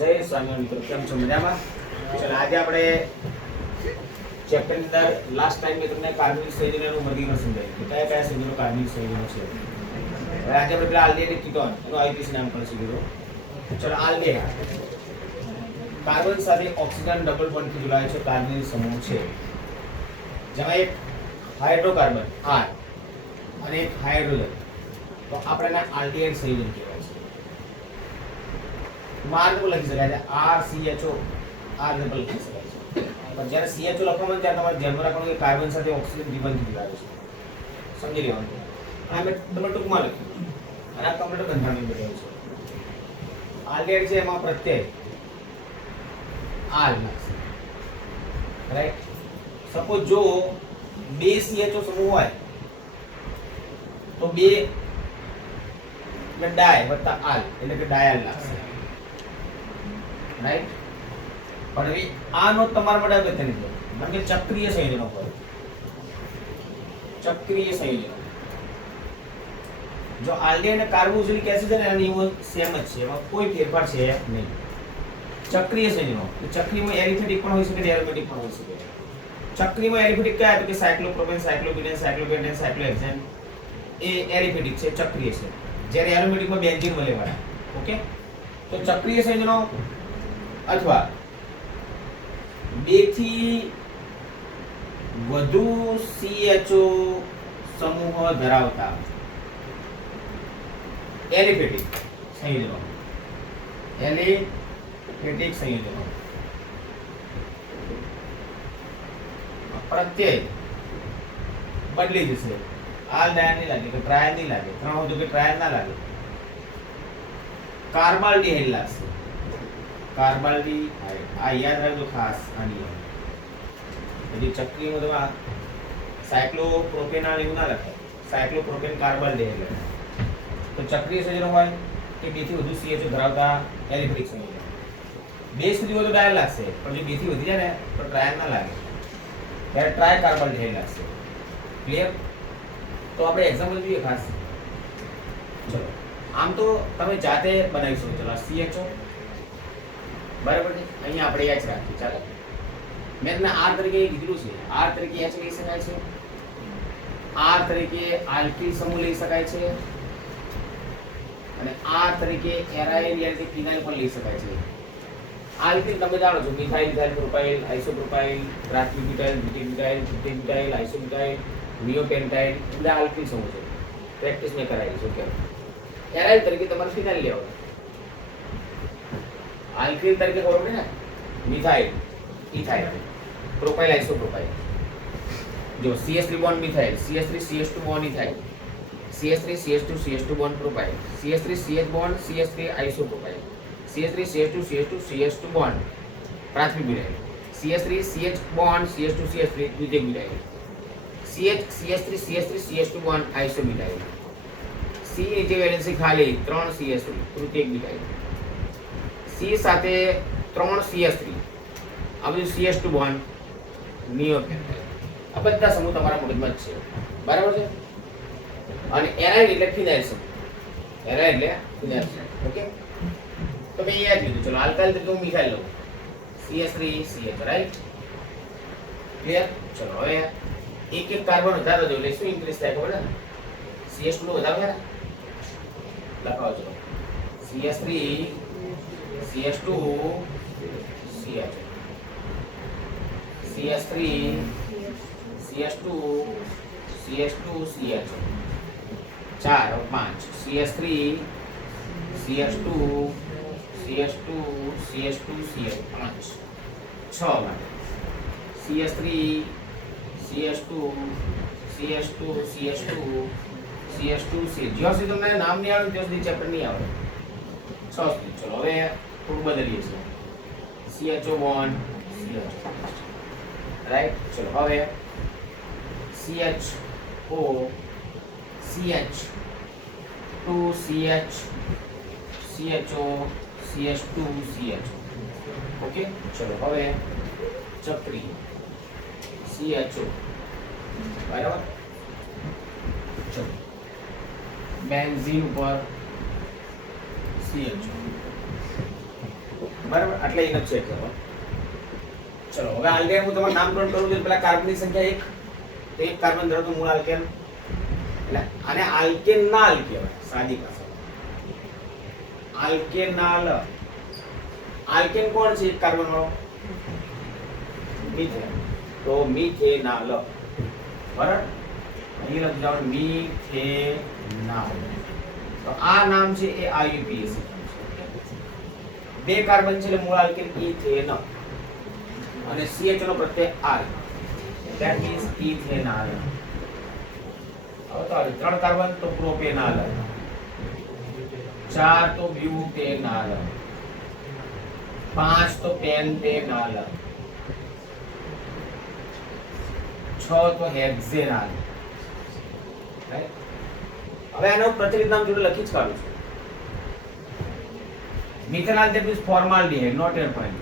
જય સ્વામિનારાયણ મિત્રો, કેમ છો? મજામાં? ચાલો આજે આપણે ચેપ્ટર ની અંદર લાસ્ટ ટાઈમ મેં તમને કાર્બનિક સંયોજનોનું વર્ગીકરણ સમજાવ્યું કે કયા કયા સંયોજનો કાર્બનિક સંયોજનો છે. હવે આજે આપણે પેલા આલ્ડિહાઇડ કીટોન એનું આઈપીસી નામકરણ શીખ્યું. ચાલો આલ્ડિહાઇડ કાર્બન સાથે ઓક્સિજન ડબલ બોન્ડથી જોડાયેલો છે કાર્બનિક સમૂહ છે, જેમાં એક હાઇડ્રોકાર્બન R અને એક હાઇડ્રોજન, તો આપણે એને આલ્ડિહાઇડ સંયોજન કહેવાય છે. માર્ગ પર લખી શકાય છે RCHO, R ડબલ લખી શકાય છે. પણ જ્યારે CHO લખવામાં ત્યારે તમારે ધ્યાનમાં રાખવાનું કે કાર્બન સાથે ઓક્સિજન દ્વિબંધ જોડાયેલો છે, સમજી લેવાનું. આ મેં તમને ટૂંકમાં લખ્યું અને આ કમ્પ્લીટ બંધારણ બતાવ્યું છે. આલ્ડિહાઇડ છે એમાં પ્રત્યય R લાગશે, રાઈટ. સપોઝ જો બે CHO સમૂહ હોય તો બે ડાય વત્તા આલ એટલે કે ડાયલ લાગશે, રાઈટ. પણ હવે આ નો તમારા માટે અગત્યની છે, કારણ કે ચક્રીય સંયોજનો પર ચક્રીય સંયોજનો જો આલ્ડિહાઇડ અને કાર્બોક્સિલિક એસિડ છે ને એની સેમ જ છે, એમાં કોઈ ફેરફાર છે નહીં. ચક્રીય સંયોજનો ચક્રીયમાં એરિથમેટિક પણ હોઈ શકે, એરોમેટિક પણ હોઈ શકે. ચક્રીયમાં એરિથમેટિક કયા તો કે સાયક્લોપ્રોપેન, સાયક્લોબ્યુટેન, સાયક્લોપેન્ટેન, સાયક્લોહેક્સેન એ એરિથમેટિક છે, ચક્રીય છે. જ્યારે એરોમેટિકમાં બેન્ઝીન મળે વાળા. ઓકે, તો ચક્રીય સંયોજનો અથવા બે થી વધુ CHO સમૂહ ધરાવતા એલિફેટિક સંયોજનો, એલિફેટિક સંયોજનો પ્રત્યય બદલી જશે. આલ ડાયન નહીં લાગે કે ટ્રાયલ નહીં લાગે, ત્રણ વધુ કે ટ્રાયલ ના લાગે, કાર્બાલ્ડિહાઇડ લાગશે. કાર્બાલ્ડિહાઇડ આ યાદ રાખજો ખાસ. આની પછી ચક્રીયમાં તો સાયક્લોપ્રોપેનોલ એવું ના લખાય, સાયક્લોપ્રોપેન કાર્બાલ્ડિહાઇડ લખાય. તો ચક્રીય સંયોજનો હોય કે બે થી વધુ CHO ધરાવતા એલિફેટિક સંયોજનો. બે સુધી વધુ ડાયલ લાગશે, પણ જો બે થી વધી જાય ને તો ટ્રાયલ ના લાગે, ત્યારે ટ્રાય કાર્બાલ્ડિહાઇડ લાગશે. ક્લિયર? તો આપણે એક્ઝામ્પલ જોઈએ ખાસ. ચલો આમ તો તમે જાતે બનાવી શકો. ચલો CHO બરાબર છે, અહીંયા આપણે H રાખીએ. ચાલો મેં તમને R તરીકે કીધું છે, R તરીકે H લઈ શકાય છે, R તરીકે આલ્કિલ સમૂહ લઈ શકાય છે, અને R તરીકે એરાઇલ યાની ફિનાઇલ પણ લઈ શકાય છે. આલ્કિલ તમે જાણો છો, methyl, ethyl propyl, isopropyl, tributyl, butyl, butyl, isobutyl, neopentyl બધા આલ્કિલ સમૂહ છે. પ્રેક્ટિસ મેં કરાવી છે. ઓકે, એરાઇલ તરીકે તમારે ફિનાઇલ લેવાનું. આલ્કિલ તરીકે ખબર પડે ને, મિથાઇલ, ઇથાઇલ, પ્રોપાઇલ, આઇસોપ્રોપાઇલ. જો CH3 bond methyl, CH3 CH2 bond ethyl, CH3 CH2 CH2 bond propyl, CH3 CH bond CH3 isopropyl, CH3 CH2 CH2 CH2 bond પ્રાથમિક butyl, CH3 CH bond CH2 CH3 દ્વિતીયક butyl, CH3 CH3 CH2 bond isobutyl, C નીચે valency ખાલી 3 CH3 તૃતીયક butyl, C સાથે 3 CH3 આ બધું CH2 bond નિયોપેન્ટાઇલ. આ બધા સમૂહ તમારા મગજમાં જ છે, બરાબર છે. અને એરાઇલ એટલે ફિનાઇલ સમૂહ, એરાઇલ એટલે ફિનાઇલ સમૂહ. ઓકે, તો મેં યાદ લીધું. ચલો આલ્કાઇલ તરીકે હું મિથાઇલ લઉં, CH3 CH, રાઈટ. ક્લિયર? ચલો હવે એક એક કાર્બન વધારો દો એટલે શું ઇન્ક્રીઝ થાય ખબર છે? CH2 નો વધારો થાય ને, લખાવો. ચલો CH3 CH2 CH, CH3 CH2 CH2 CH, 4 और 5 CH3 CH2 CH2 CH2 CH, 5 6 માટે CH3 CH2 CH2 CH2 CH2 CH. જ્યાં સુધી તમને નામ નહીં આવડે ત્યાં સુધી ચેપ્ટર નહીં આવડે. 6 સુધી. ચલો હવે થોડું બદલીએ છીએ. CHO bond CH, right. ચલો હવે CHO CH 2 CH CHO CH2 CH. Okay, ચલો હવે ચક્રીય CHO બરાબર. ચલો બેન્ઝીન ઉપર CHO બરાબર, એટલે એને ચેક કરો. ચલો હવે આલ્કેન હું તમારું નામકરણ કરું છું. પેલા કાર્બનની સંખ્યા 1, તો એક કાર્બન ધરાવતું મૂળ આલ્કેન, એટલે આને આલ્કેનાલ કહેવાય સાદી ભાષામાં. આલ્કેનાલ. આલ્કેન કોણ છે? એક કાર્બન વાળો મિથેન, તો મિથેનાલ. બરાબર, અહીં લખી જાવ મિથેનાલ. તો આ નામ છે એ IUPAC. બે કાર્બન છે એટલે મૂળ આલ્કેન ઇથેન અને CH નો પ્રત્યય R, that means ઇથેનાલ. હવે તો ત્રણ કાર્બન તો પ્રોપેનાલ, ચાર તો બ્યુટેનાલ, પાંચ તો પેન્ટેનાલ, છ તો હેક્ઝેનાલ. હવે આનું પ્રચલિત નામ જોડે લખી જ કાઢું છું. મિથેનાલ, that means formaldehyde, not alpine.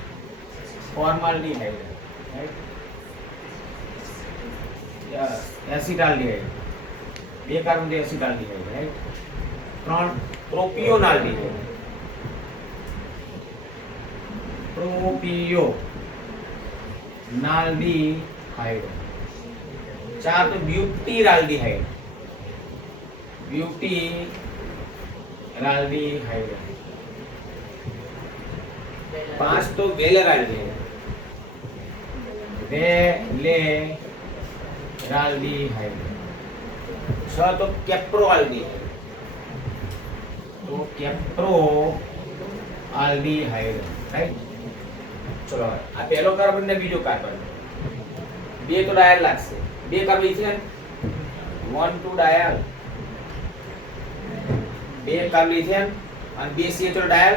Formaldehyde, right? Yeah, acetaldehyde. બે કાર્બન છે acetaldehyde, right? ત્રણ પ્રોપિયોનાલ્ડીહાઇડ, પ્રોપિયોનાલ્ડીહાઇડ. ચાર તો બ્યુટીરાલ્ડીહાઇડ, બ્યુટીરાલ્ડીહાઇડ. પાંચ તો વેલેરાલ્ડીહાઇડ, વેલેરાલ્ડીહાઇડ. છ તો કેપ્રોઆલ્ડીહાઇડ, તો કેપ્રોઆલ્ડીહાઇડ, રાઈટ. ચલો આ પહેલો કાર્બન ને બીજો કાર્બન, બે તો ડાયલ લાગશે. બે કાર્બન ઇથેન, 1 2 ડાયલ. બે કાર્બન ઇથેન અને બે CH ડાયલ.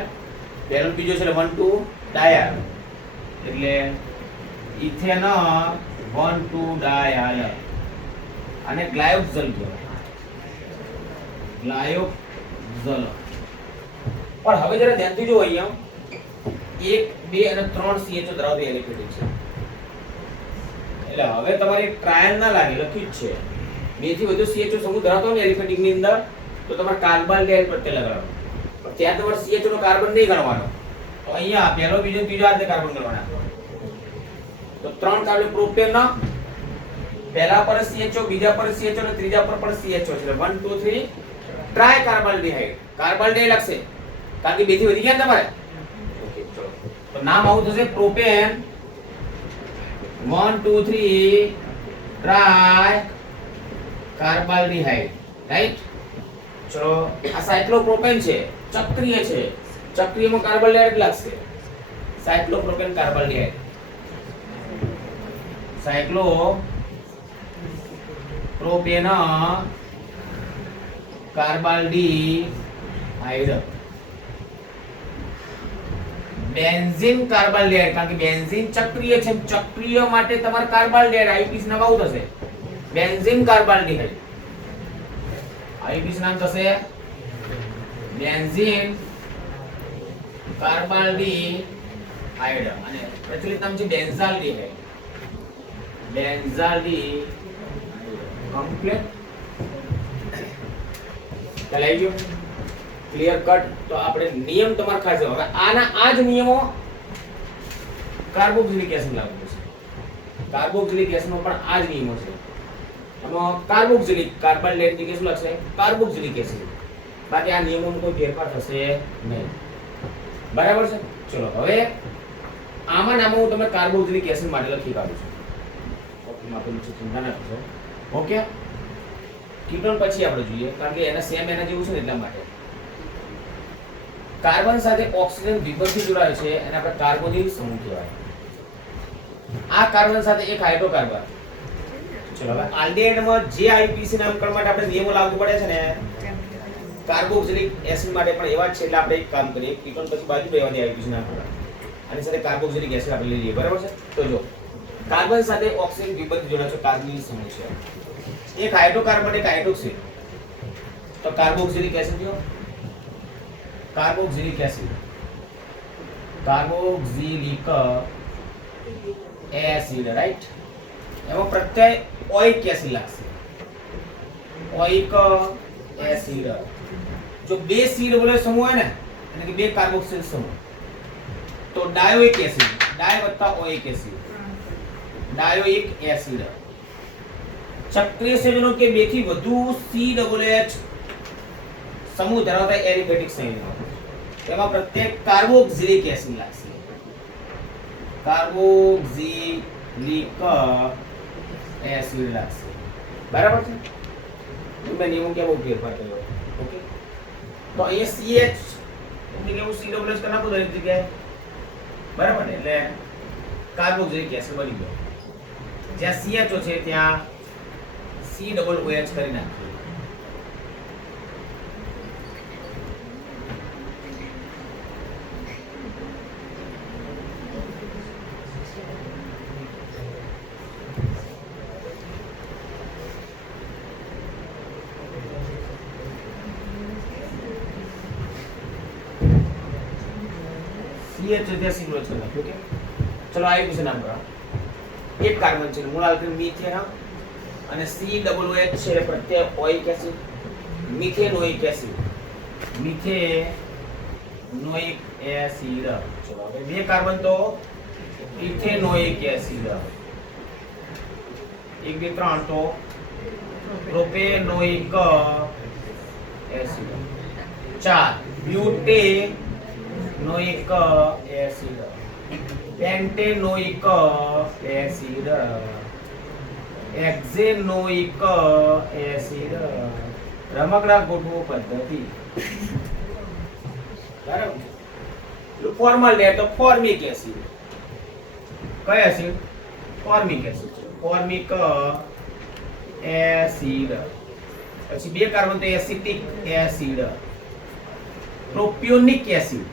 પહેલો બીજો છે 1 2 ડાયલ, એટલે ઇથેન 1 2 ડાયલ. અને ગ્લાયોક્ઝલ કહેવાય, ગ્લાયોક્ઝલ. પણ હવે જરા ધ્યાનથી જો, અહીંયા 1 2 અને 3 CH ધરાવતી એલિફેટિક છે, એટલે હવે તમારી ટ્રાયલ ના લાગે, લખી જ છે. બે થી વધુ CH સમૂહ ધરાવતો હોય ને એલિફેટિક ની અંદર, તો તમારે કાર્બાલ્ડિહાઇડ પ્રત્યય લગાડવાનો. પણ ત્યાં તમારે CH નો કાર્બન નહીં ગણવાનો, તો અહીંયા પહેલો બીજો ત્રીજો આ રીતે કાર્બન ગણવાના. તો ત્રણ કાર્બન પ્રોપેન, પહેલા પર CHO, બીજા પર CHO અને ત્રીજા પર પણ CHO છે, એટલે 1 2 3 ટ્રાય કાર્બાલ્ડિહાઇડ. કાર્બાલ્ડિહાઇડ લખશે કારણ કે બે થી વધી ગયા ને તમારે. ઓકે, ચલો તો નામ આવું થશે પ્રોપેન 1 2 3 ટ્રાય કાર્બાલ્ડિહાઇડ, રાઈટ. ચલો આ સાયક્લોપ્રોપેન છે, ચક્રીય છે. ચક્રીયમાં કાર્બાલ્ડિહાઇડ લાગશે, સાયક્લોપ્રોપેન કાર્બાલ્ડિહાઇડ. સાયક્લો પ્રોપેન કાર્બાલ્ડિહાઇડ. બેન્ઝીન કાર્બાલ્ડિહાઇડ, કારણ કે બેન્ઝીન ચક્રીય છે, ચક્રીય માટે તમારે કાર્બાલ્ડિહાઇડ IUPAC નામ આવું થશે, બેન્ઝીન કાર્બાલ્ડિહાઇડ. IUPAC નામ થશે બેન્ઝીન કાર્બાલ્ડિહાઇડ. અને પ્રચલિત નામ છે બેન્ઝાલ્ડિહાઇડ, બેન્ઝાલ્ડિહાઇડ. કમ્પ્લીટ ચાલે આવી ગયો, ક્લિયર કટ. તો આપણે નિયમ તમારે ખાસ હવે આના આ જ નિયમો કાર્બોક્સિલિક એસિડ લાગુ પડશે. કાર્બોક્સિલિક એસિડમાં પણ આ જ નિયમો છે. આમાં કાર્બોક્સિલિક કાર્બાલ્ડિહાઇડ ની શું લખશે? Carboxylic acid. બાકી આ નિયમોમાં કોઈ ફેરફાર થશે નહીં, બરાબર છે. ચલો હવે આમાં નામ હું તમને કાર્બોક્સિલિક એસિડ માટે લખી કાઢું છું. કોપીમાં આપેલું છે, ચિંતા ના કરશો. ઓકે, કીટોન પછી આપણે જોઈએ, કારણ કે એના સેમ એના જેવું છે ને એટલા માટે. કાર્બન સાથે ઓક્સિજન દ્વિબંધી જોડાય છે અને આપણે કાર્બોનિલ સમૂહ કહેવાય. આ કાર્બન સાથે એક હાઇડ્રોકાર્બન. ચલો હવે આલ્ડિહાઇડમાં જે IUPAC નામકરણ માટે આપણે નિયમો લાગુ પડે છે ને, કાર્બોક્સિલિક એસિડ માટે પણ એવા જ છે. એટલે આપણે એક કામ કરીએ, કીટોન પછી બાજુ રહેવા દે IUPAC નામકરણ, આની સાથે કાર્બોક્સિલિક એસિડ આપણે લઈ લઈએ, બરાબર છે. તો જો કાર્બન સાથે ઓક્સિજન દ્વિબંધી જોડાય છે, કાર્બોનિલ સમૂહ છે. એક હાઇડ્રોકાર્બન, એક હાઇડ્રોક્સિલ, તો કાર્બોક્સિલિક એસિડ કયો? Carboxylic acid, carboxylic acid, right. એમાં પ્રત્યય ઓઇક એસિડ લાગશે, ઓઇક એસિડ. જો બે સીડ બોલે સમૂહ હોય ને, એટલે કે બે કાર્બોક્સિલ સમૂહ, તો ડાયોઇક એસિડ, ડાય વત્તા ઓઇક એસિડ, ડાયોઇક એસિડ સક્રિય સંયોજનો કે બે થી વધુ COOH સમૂહ ધરાવતા એરિથમેટિક સંયોજનો, તેમાં પ્રત્યેક કાર્બોક્સિલિક એસિડ લાગશે, કાર્બોક્સિલિક એસિડ લાગશે, બરાબર છે? મેં નિયમો કે બહુ ફેરફાર કર્યો, ઓકે? તો અહીંયા CH એટલે કે હું COOH કરી નાખું દરેક જગ્યાએ, બરાબર ને? એટલે કાર્બોક્સિલિક એસિડ બની ગયો. જ્યાં CHO છે ત્યાં COOH કરી નાખીએ. CH ત્યાં COOH કરી નાખ્યું, ઓકે? ચલો આ એક નામ કરો. એક કાર્બન છે મૂળ આલ્કેન મીથેન અને COOH છે એટલે પ્રત્યય oic acid, methanoic acid, methanoic acid. ચલો હવે બે કાર્બન તો ઇથેનોઇક એસિડ, એક બે ત્રણ તો પ્રોપેનોઇક એસિડ, ચાર butanoic acid, pentanoic acid, hexanoic acid. રમકડા ગોઠવો પદ્ધતિ, બરાબર? ફોર્મલ લે તો ફોર્મિક એસિડ. કઈ એસિડ? Formic acid. Formic acid. પછી બે કાર્બન તો acetic acid, propionic acid,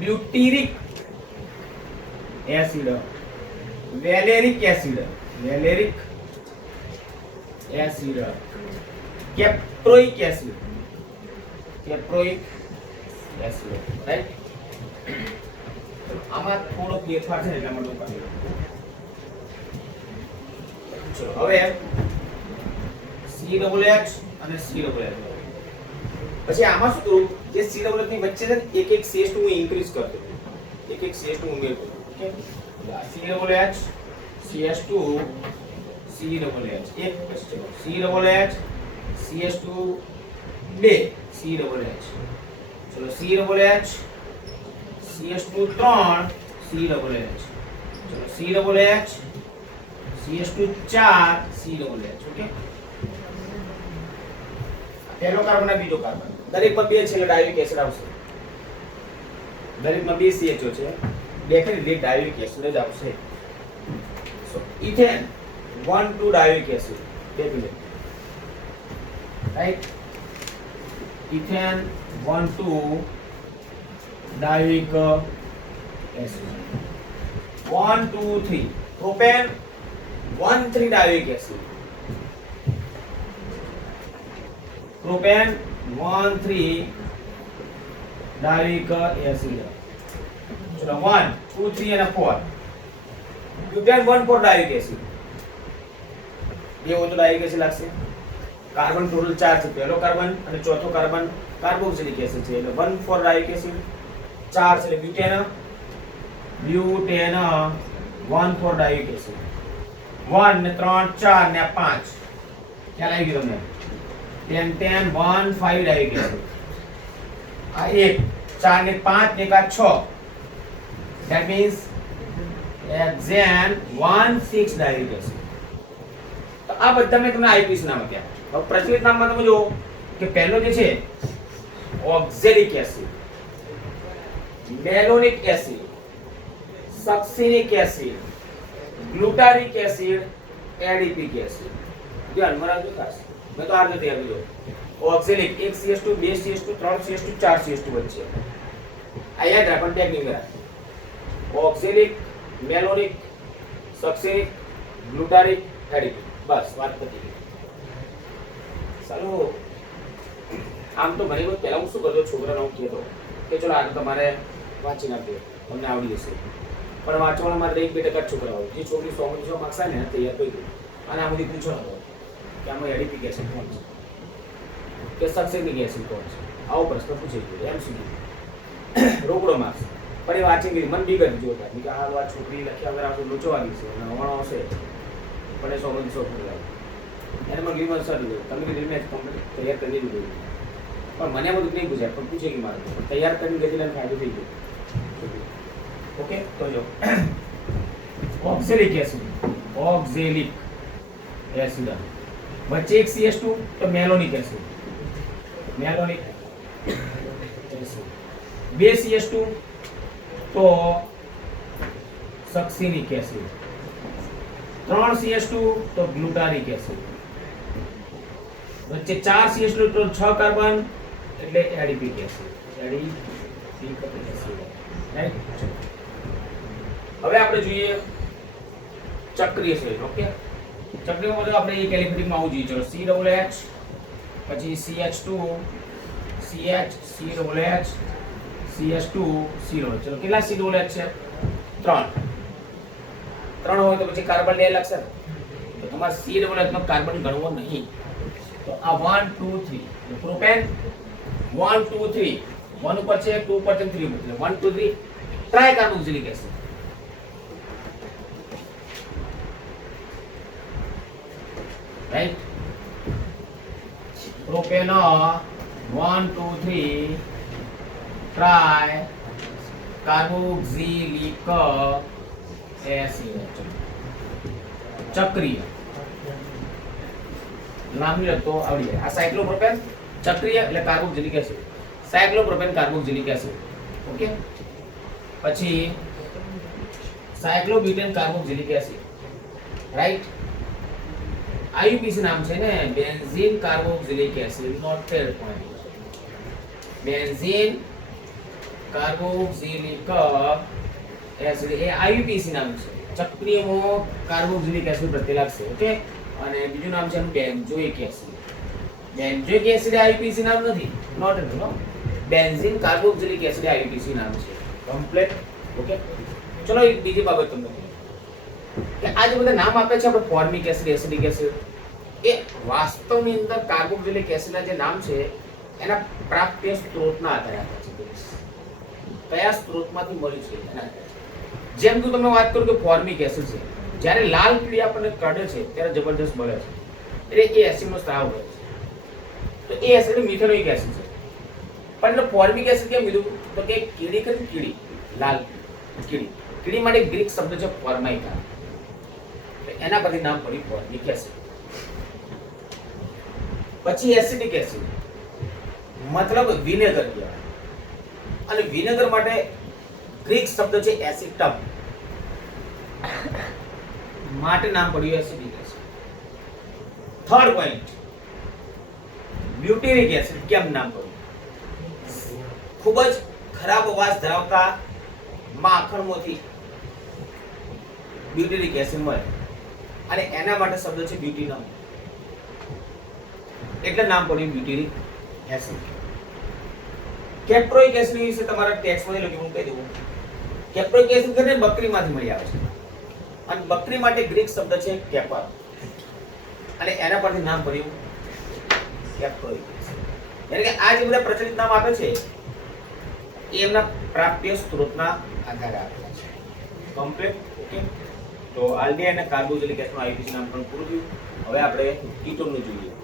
butyric acid, valeric acid, valeric acid, caproic acid, caproic acid, right? આમાં થોડો ફેરફાર છે એટલા માટે કરી. ચલો હવે COOH અને COOH. પછી આમાં શું કરું? જે COOH ની વચ્ચે છે એક એક CH2 હું ઇન્ક્રીઝ કરતો, એક એક CH2 ઉમેરતો, ઓકે? COOH CH2 COOH એક COOH CH2 બે COOH. ચલો COOH CH2 ત્રણ COOH. ચલો COOH CH2 ચાર COOH, ઓકે? પહેલો કાર્બન અને બીજો કાર્બન દરેકમાં બે છે એટલે ડાયોઇક એસિડ આવશે. દરેકમાં બે CHO છે, ડેફિનેટલી ડાયોઇક એસિડ જ આવશે. So ethane 1 2 dioic acid, definitely, right? Ethane 1 2 dioic acid. 1 2 3 propane 1 3 dioic acid. Propane 1 3 dioic acid. चलो 1 2 3 અને 4 ब्यूटेन 1 4 डायोइक एसिड. ये वो तो डायोइक एसिड लागશે. કાર્બન ટોટલ 4 છે, પહેલો કાર્બન અને ચોથો કાર્બન કાર્બોક્સિલિક એસિડ છે એટલે 1 4 डायोइक एसिड. 4 છે એટલે ब्यूटेन 1 4 डायोइक एसिड. 1 ને 3 4 ને 5 ખ્યાલ આવી ગયો તમને? 10 10 1 5 डायोइक एसिड. आ 1 4 ने 5 ने का 6, that means hexane 1 6 dioic acid. तो આ બધા મેં તમને આઈપીસી નામ આપ્યા. હવે પ્રચલિત નામમાં તમે જો કે પહેલો જે છે oxalic acid, malonic acid, succinic acid, glutaric acid, adipic acid. ધ્યાનમાં રાખજો ખાસ. मैं तो आगे तैयार करो. ऑक्सिलिक 1 CH2 2 CH2 3 CH2 4 CH2 बचे. आ याद रखो टेक्निक मेरा. ऑक्सिलिक, मेलोनिक, सक्सिनिक, ग्लूटारिक, एडिपिक. बस बात पती गई. ચાલો આમ તો ઘણી વખત પહેલા હું શું કરતો છોકરાને હું કહેતો કે ચલો આ તમારે વાંચી નાખજો તમને આવડી જશે. પણ વાંચવાના મારે 1-2% છોકરા હોય. જે છોકરી 100 માર્ક્સ આવે ને તૈયાર કરી દઉં અને આ બધી પૂછો હતો કે આમાં એડિપિક એસિડ કોણ છે કે સક્સિનિક એસિડ કોણ છે, આવો પ્રશ્ન પૂછાઈ ગયો એમસીક્યુ. થોડો માર્ક્સ પણ એ વાંચી ગઈ મને બી કરી જોતા કે આ વાત છોકરી લખ્યા વગર આપણે લોચવાની છે અને હમણાં આવશે પણ એ 100 લાગે એને મને ગીમર સર તમે કીધું મેચ કમ્પ્લીટ તૈયાર કરી દીધું પણ મને બધું નહીં પૂછાય પણ પૂછે કે મારે તૈયાર કરીને ગતિલાને ફાયદો થઈ ગયો ઓકે તો જો ઓક્ઝેલિક એસિડ વચ્ચે એક CS2 તો મેલોનિક એસિડ બે CS2 તો સક્સિનિક એસિડ 3 CS2 તો ગ્લુટારિક એસિડ વચ્ચે 4 CS2 તો 6 કાર્બન એટલે એડિપિક એસિડ રાઈટ હવે આપણે જોઈએ ચક્રીય એસિડ ઓકે ચક્રીયમાં બધું આપણે એક એલિમેન્ટમાં આવું જોઈએ ચલો COH પછી CH2 CH COH CS2 COH ચલો કેટલા COH છે 3 હોય તો પછી કાર્બન ને લાગશે તો તમારે COH નો કાર્બન ગણવો નહીં તો આ 1 2 3 પ્રોપેન 1 2 3 1 ઉપર છે 2 ઉપર છે 3 ઉપર 1 2 3 tri carboxylic acid right propane 1 2 3 tri carboxylic acid ચક્રીય નામ લખતો આવડી જાય આ સાયક્લોપ્રોપેન ચક્રીય એટલે carboxylic acid cyclopropane carboxylic acid okay પછી cyclobutane carboxylic acid right IUPAC નામ છે ને benzene carboxylic acid noted point benzene carboxylic acid એ IUPAC નામ છે ચક્રીયમાં કાર્બોક્સિલિક એસિડ પ્રત્યે લાગશે ઓકે અને બીજું નામ છે benzoic acid benzoic acid IUPAC નામ નથી નોટેડ નો બેન્ઝીન કાર્બોક્સિલિક એસિડ IUPAC નામ છે કમ્પ્લીટ ઓકે ચલો એક બીજી બાબત તમને કે આ જે બધા નામ આપે છે આપણે ફોર્મિક એસિડ એસિડિક એસિડ એ વાસ્તવની અંદર કાર્બોક્સિલિક એસિડના જે નામ છે એના પ્રાપ્ય સ્ત્રોતના આધારે આપે છે કયા સ્ત્રોતમાંથી મળ્યું છે એના જેમ કે તમને વાત કરું કે ફોર્મિક એસિડ છે જ્યારે લાલ પીળી આપણને કાઢે છે ત્યારે જબરદસ્ત મળે છે એટલે એ એસિડનો સ્ત્રાવ હોય છે તો એ એસિડ મિથેનોઇક એસિડ છે પણ એટલે ફોર્મિક એસિડ કેમ કીધું તો કે કીડી કરી કીડી લાલ કીડી માટે ગ્રીક શબ્દ છે ફોર્માઇકા એના પરથી નામ પડ્યું ફોર્મિક એસિડ પછી એસિડિક એસિડ મતલબ વિનેગર કહેવાય અને વિનેગર માટે ગ્રીક શબ્દ છે એસિટમ માટે નામ પડ્યું acidic acid third point બ્યુટેરિક acid કેમ નામ પડ્યું ખૂબ જ ખરાબ અવાજ ધરાવતા માખણમાંથી બ્યુટેરિક એસિડ મળે અને એના માટે શબ્દ છે બ્યુટીનમ એટલે નામ પડ્યું બ્યુટેરિક એસિડ કેપ્રોઇક એસિડ વિશે તમારા ટેક્સ્ટમાં લખ્યું હું કહી દઉં કેપ્રોઇક એસિડ કરીને બકરીમાંથી મળી આવે છે અને બકરી માટે ગ્રીક શબ્દ છે કેપર અને એના પરથી નામ પડ્યું કેપ્રોઇક એસિડ એટલે કે આ જે બધા પ્રચલિત નામ આપે છે એ એમના પ્રાપ્ય સ્ત્રોતના આધારે આપેલા છે કમ્પ્લીટ ઓકે તો આલ્ડીહાઇડ અને કાર્બોક્સિલિક એસિડનું IUPAC નામ પણ પૂરું થયું હવે આપણે કીટોનનું જોઈએ